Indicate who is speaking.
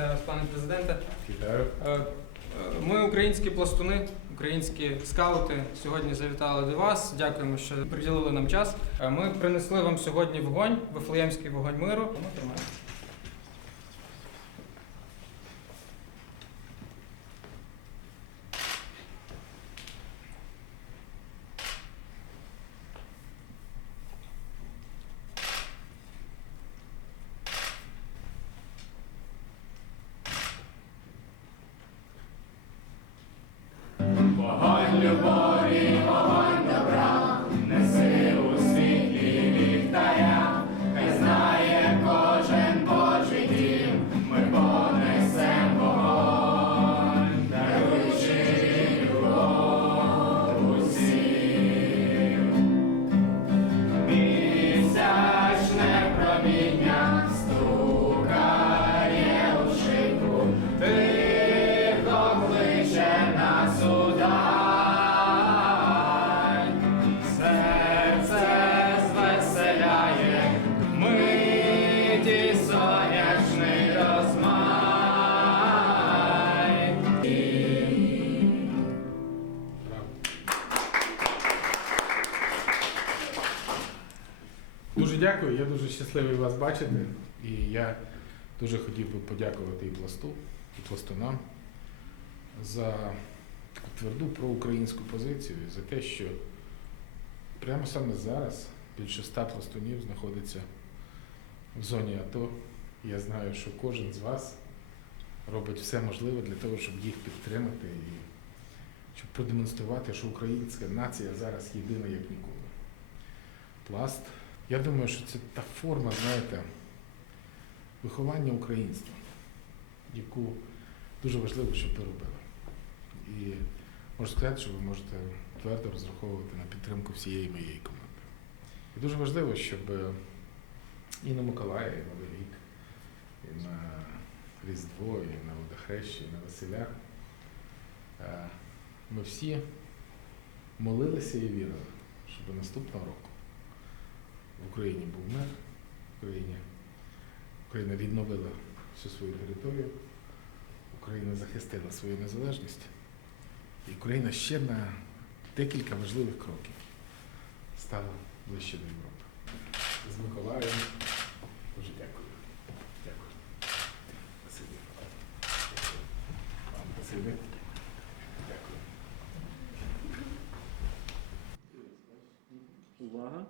Speaker 1: Вітаю вас, пане президенте.
Speaker 2: Вітаю.
Speaker 1: Е, е, Ми українські пластуни, українські скаути сьогодні завітали до вас. Дякуємо, що приділили нам час. Е, Ми принесли вам сьогодні вогонь, вифлеємський вогонь миру.
Speaker 3: wonderful. Миті сонячний розмай.
Speaker 2: Дуже дякую, я дуже щасливий вас бачити. І я дуже хотів би подякувати і пласту, і пластунам за тверду проукраїнську позицію, за те, що прямо саме зараз більше ста пластунів знаходиться в зоні АТО. Я знаю, що кожен з вас робить все можливе для того, щоб їх підтримати і щоб продемонструвати, що українська нація зараз єдина як ніколи. Пласт. Я думаю, що це та форма, знаєте, виховання українства, яку дуже важливо, щоб ви робили. І можу сказати, що ви можете твердо розраховувати на підтримку всієї моєї команди. І дуже важливо, щоб е, і на Миколая, і на рік, і на Різдво, і на Водохрещі, і на Василях е, ми всі молилися і вірили, щоб наступного року в Україні був мир, в Україні Україна відновила всю свою територію, Україна захистила свою незалежність, і Україна ще на декілька важливих кроків стала ближче до Європи з Миколаєм. Дуже дякую. Дякую. Спасибі. Вам спасибі. Дякую. Увага.